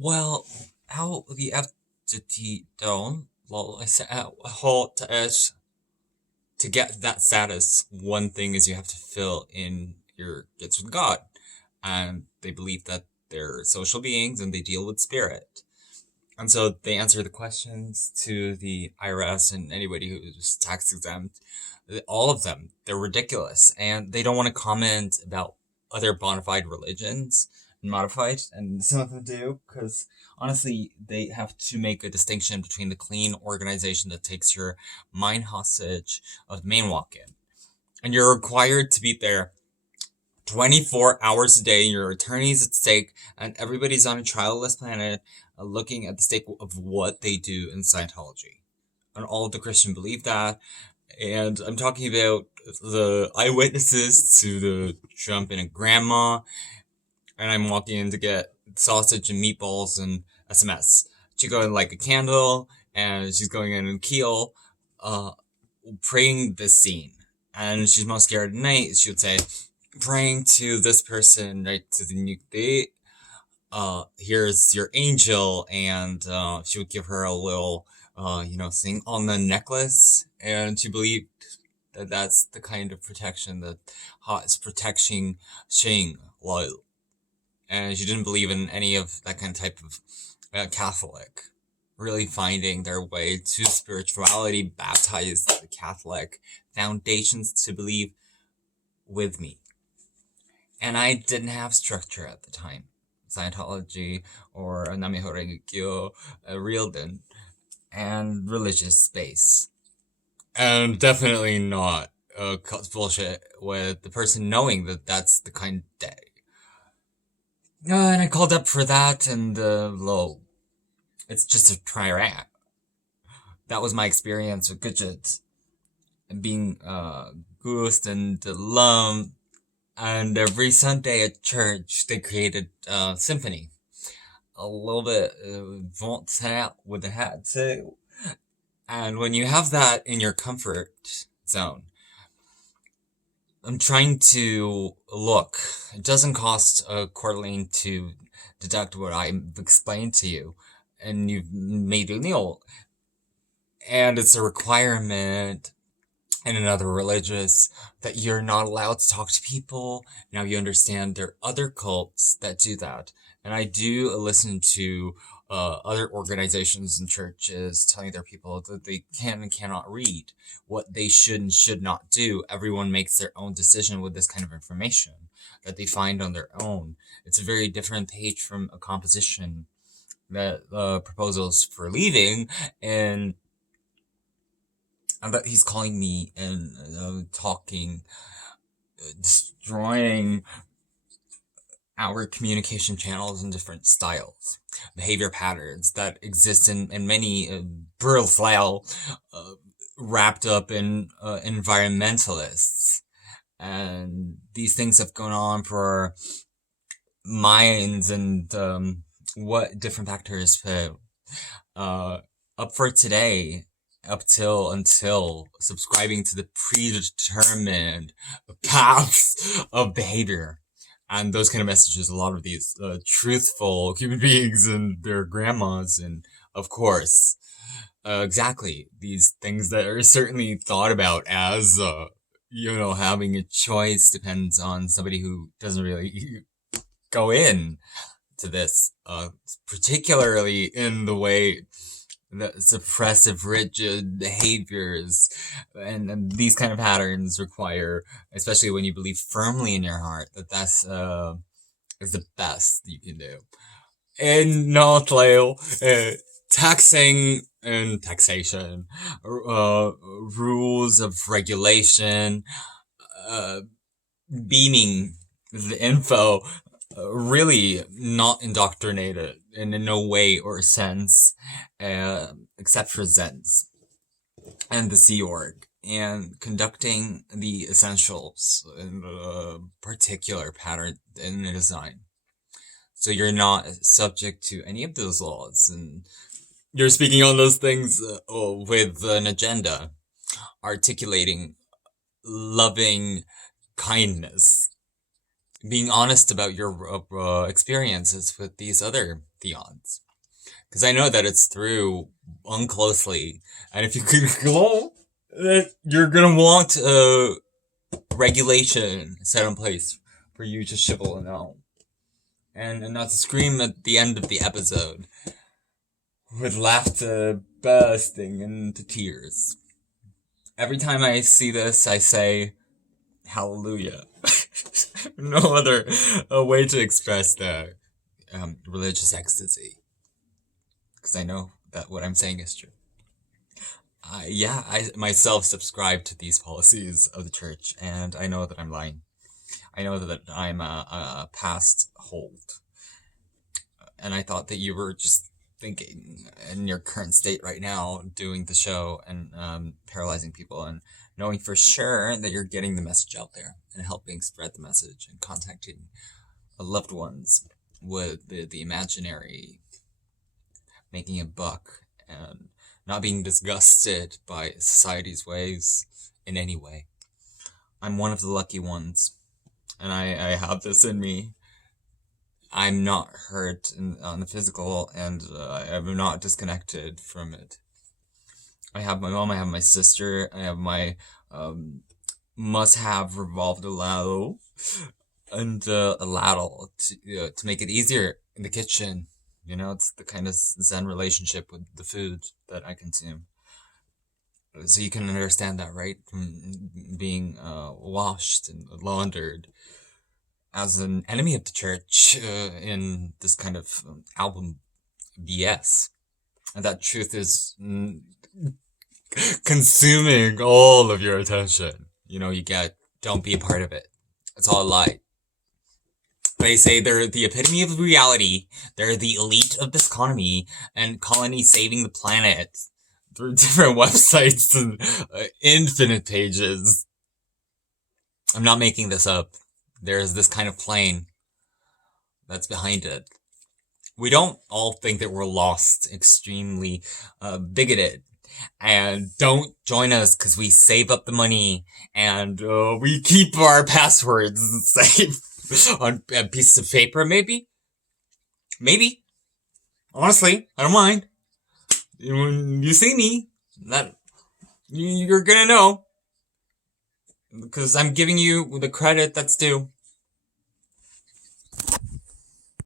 Well, how the FTT don't well, halt is to get that status. One thing is you have to fill in your gifts with God, and they believe that they're social beings and they deal with spirit. And so they answer the questions to the IRS and anybody who's tax exempt. All of them, they're ridiculous, and they don't want to comment about other bona fide religions and modified, and some of them do, because honestly, they have to make a distinction between the clean organization that takes your mind hostage of the main walk-in, and you're required to be there 24 hours a day, your attorney's at stake, and everybody's on a trialless planet looking at the stake of what they do in Scientology. And all of the Christian believe that. And I'm talking about the eyewitnesses to the Trump and a grandma, and I'm walking in to get sausage and meatballs and SMS. She go in like a candle, and she's going in and keel, uh, praying this scene. And she's most scared at night. She would say, praying to this person, right, to the new date. Here's your angel, and she would give her a little, thing on the necklace, and she believed that that's the kind of protection that is protecting Shing Loyal, and she didn't believe in any of that kind of type of Catholic. Really finding their way to spirituality, baptized the Catholic foundations to believe with me. And I didn't have structure at the time. Scientology or Namiho Renge-kyo, Ryelden, and religious space. And definitely not cult bullshit with the person knowing that that's the kind of day. And I called up for that, and lo, it's just a prior act. That was my experience with Gudget, being goosed and lump. And every Sunday at church, they created a symphony. A little bit Voltaire with a hat too. And when you have that in your comfort zone, I'm trying to look. It doesn't cost a quarterling to deduct what I'm explained to you, and you've made a meal. And it's a requirement in another religious that you're not allowed to talk to people. Now you understand there are other cults that do that. And I do listen to other organizations and churches telling their people that they can and cannot read, what they should and should not do. Everyone makes their own decision with this kind of information that they find on their own. It's a very different page from a composition that proposals for leaving, and that he's calling me and talking, destroying our communication channels in different styles, behavior patterns that exist in many flail wrapped up in environmentalists. And these things have gone on for minds, and what different factors put up for today, up till until subscribing to the predetermined paths of behavior. And those kind of messages, a lot of these truthful human beings and their grandmas, and of course, exactly, these things that are certainly thought about as, having a choice depends on somebody who doesn't really go in to this, particularly in the way the suppressive, rigid behaviors and these kind of patterns require, especially when you believe firmly in your heart that that's is the best you can do. And not like taxing and taxation, rules of regulation, beaming the info, really not indoctrinated in no way or sense, except for Zens and the Sea Org, and conducting the essentials in a particular pattern in the design. So you're not subject to any of those laws, and you're speaking on those things with an agenda, articulating loving kindness, being honest about your experiences with these other the odds. Because I know that it's through unclosely. And if you could go, you're gonna want a regulation set in place for you to shivel and know. And not to scream at the end of the episode with laughter bursting into tears. Every time I see this, I say, hallelujah. No other way to express the religious ecstasy. Because I know that what I'm saying is true. I myself subscribe to these policies of the church, and I know that I'm lying. I know that I'm a past hold. And I thought that you were just thinking in your current state right now, doing the show and paralyzing people, and knowing for sure that you're getting the message out there and helping spread the message and contacting loved ones with the imaginary, making a buck and not being disgusted by society's ways in any way. I'm one of the lucky ones, and I have this in me. I'm not hurt on the physical, and I'm not disconnected from it. I have my mom, I have my sister, I have my must-have revolved ladle, and a ladle to make it easier in the kitchen. You know, it's the kind of zen relationship with the food that I consume. So you can understand that, right? From being washed and laundered as an enemy of the church in this kind of album BS. And that truth is consuming all of your attention. You know, you get, don't be a part of it. It's all a lie. They say they're the epitome of reality. They're the elite of this economy and colony saving the planet through different websites and infinite pages. I'm not making this up. There's this kind of plane that's behind it. We don't all think that we're lost, extremely bigoted, and don't join us because we save up the money and we keep our passwords safe on pieces of paper, maybe. Honestly, I don't mind. When you see me, that you're gonna know, because I'm giving you the credit that's due.